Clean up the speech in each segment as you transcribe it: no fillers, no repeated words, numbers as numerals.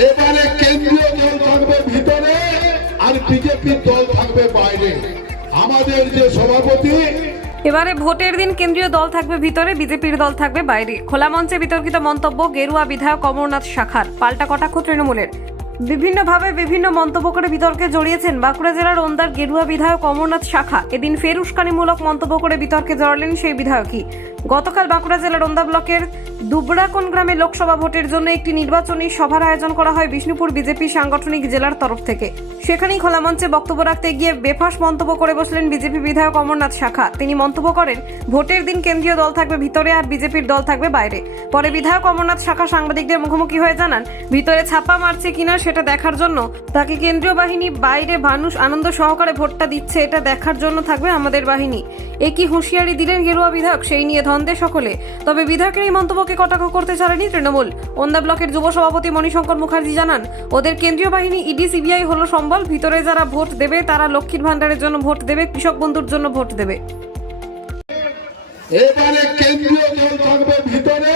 এবারে কেন্দ্রীয় দল থাকবে ভিতরে আর বিজেপির দল থাকবে বাইরে। আমাদের যে সভাপতি, এবারে ভোটের দিন কেন্দ্রীয় দল থাকবে ভিতরে, বিজেপির দল থাকবে বাইরে। খোলা মঞ্চে বিতর্কিত মন্তব্য গেরুয়া বিধায়ক অমরনাথ শাখার। পাল্টা কটাক্ষ তৃণমূলের। বিভিন্নভাবে বিভিন্ন মন্তব্য করে বিতর্কে জড়িয়েছেন বাঁকুড়া জেলার ওন্দার গেরুয়া বিধায়ক অমরনাথ শাখা। এদিন ফের উস্কানিমূলক মন্তব্য করে বিতর্কে জড়ালেন সেই বিধায়কই। গতকাল বাঁকুড়া জেলার ওন্দা ব্লকের দুবড়াকোন গ্রামে লোকসভা ভোটের জন্য একটি নির্বাচনী সভার আয়োজন করা হয় বিষ্ণুপুর বিজেপি সাংগঠনিক জেলার তরফ থেকে। সেখানেই খোলা মঞ্চে বক্তব্য রাখতে গিয়ে বেফাঁস মন্তব্য করে বসলেন বিজেপি বিধায়ক অমরনাথ শাখা। তিনি মন্তব্য করেন, ভোটের দিন কেন্দ্রীয় দল থাকবে ভিতরে আর বিজেপির দল থাকবে বাইরে। পরে বিধায়ক অমরনাথ শাখা সাংবাদিকদের মুখোমুখি হয়ে জানান, ভিতরে ছাপা মারছে কিনা সেটা দেখার জন্য, তাকে কেন্দ্রীয় বাহিনী, বাইরে মানুষ আনন্দ সহকারে ভোটটা দিচ্ছে এটা দেখার জন্য থাকবে আমাদের বাহিনী। একই হুঁশিয়ারি দিলেন গেরুয়া বিধায়ক, সেই নিয়ে ধন্দে সকলে। তবে বিধায়কের এই মন্তব্যকে কটাক্ষ করতে চায়নি তৃণমূল। ওন্দা ব্লকের যুব সভাপতি মণিশঙ্কর মুখার্জি জানান, ওদের কেন্দ্রীয় বাহিনী ইডি সিবিআই হলো সম্বল। ভিতরে যারা ভোট দেবে তারা লক্ষ্মীর ভান্ডারের জন্য ভোট দেবে, কৃষক বন্ধুর জন্য ভোট দেবে। এবারে কেন্দ্রীয় দল থাকবে ভিতরে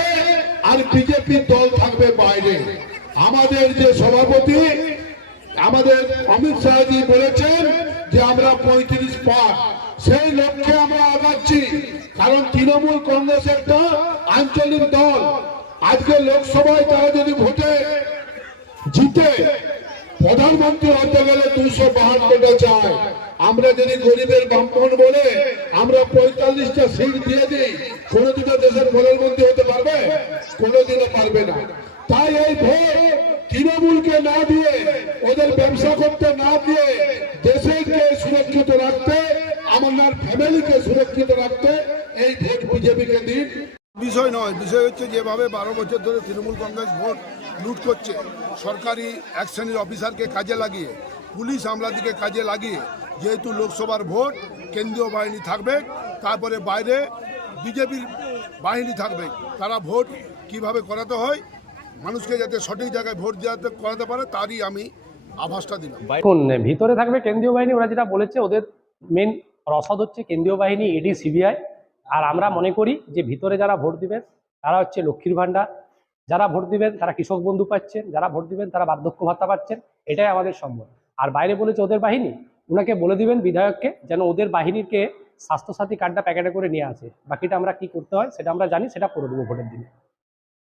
আর বিজেপির দল থাকবে বাইরে। আমাদের যে সভাপতি, আমাদের অমিত শাহজি বলেছেন যে আমরা 35 পার, সেই লক্ষ্যে আমরা আগাচ্ছি। কারণ তৃণমূল কংগ্রেস একটা আঞ্চলিক দল। আজকে লোকসভায় তারা যদি ভোটে জিতে প্রধানমন্ত্রী হতে গেলে 272টা চায়। আমরা যদি গরিবের বামপন বলে আমরা 45টা সিট দিয়ে দিই, কোনদিনও দেশের প্রধানমন্ত্রী হতে পারবে? কোনদিনও পারবে না। তাই এই ভোট তৃণমূলকে না দিয়ে, ওদের ব্যবসা করতে না দিয়ে, দেশকে সুরক্ষিত রাখতে, আমার ফ্যামিলিকে সুরক্ষিত রাখতে এই ভোট বিজেপিকে দিন। বিষয় নয়, বিষয় হচ্ছে যেভাবে 12 বছর ধরে তৃণমূল কংগ্রেস ভোট লুট করছে, সরকারি এক শ্রেণীর অফিসারকে কাজে লাগিয়ে, পুলিশ আমলাদিকে কাজে লাগিয়ে, যেহেতু লোকসভার ভোট কেন্দ্রীয় বাহিনী থাকবে, তারপরে বাইরে বিজেপির বাহিনী থাকবে, তারা ভোট কিভাবে করাতে হয়, মানুষকে যাতে সঠিক জায়গায় ভোট দেওয়াতে করাতে পারে, তারই আমি আভাসটা দিলাম। এখন ভিতরে থাকবে কেন্দ্রীয় বাহিনী, ওরা যেটা বলেছে, ওদের মেন রসদ হচ্ছে কেন্দ্রীয় বাহিনী, ইডি সিবিআই। আর আমরা মনে করি যে ভিতরে যারা ভোট দিবেন তারা হচ্ছে লক্ষ্মীর ভাণ্ডার, যারা ভোট দিবেন তারা কৃষক বন্ধু পাচ্ছেন, যারা ভোট দিবেন তারা বার্ধক্য ভাতা পাচ্ছেন, এটাই আমাদের সম্বল। আর বাইরে বলেছে ওদের বাহিনী, ওনাকে বলে দিবেন বিধায়ককে যেন ওদের বাহিনীকে স্বাস্থ্যসাথী কার্ডটা প্যাকেটে করে নিয়ে আসে। বাকিটা আমরা কি করতে হয় সেটা আমরা জানি, সেটা করে দেবো ভোটের দিনে।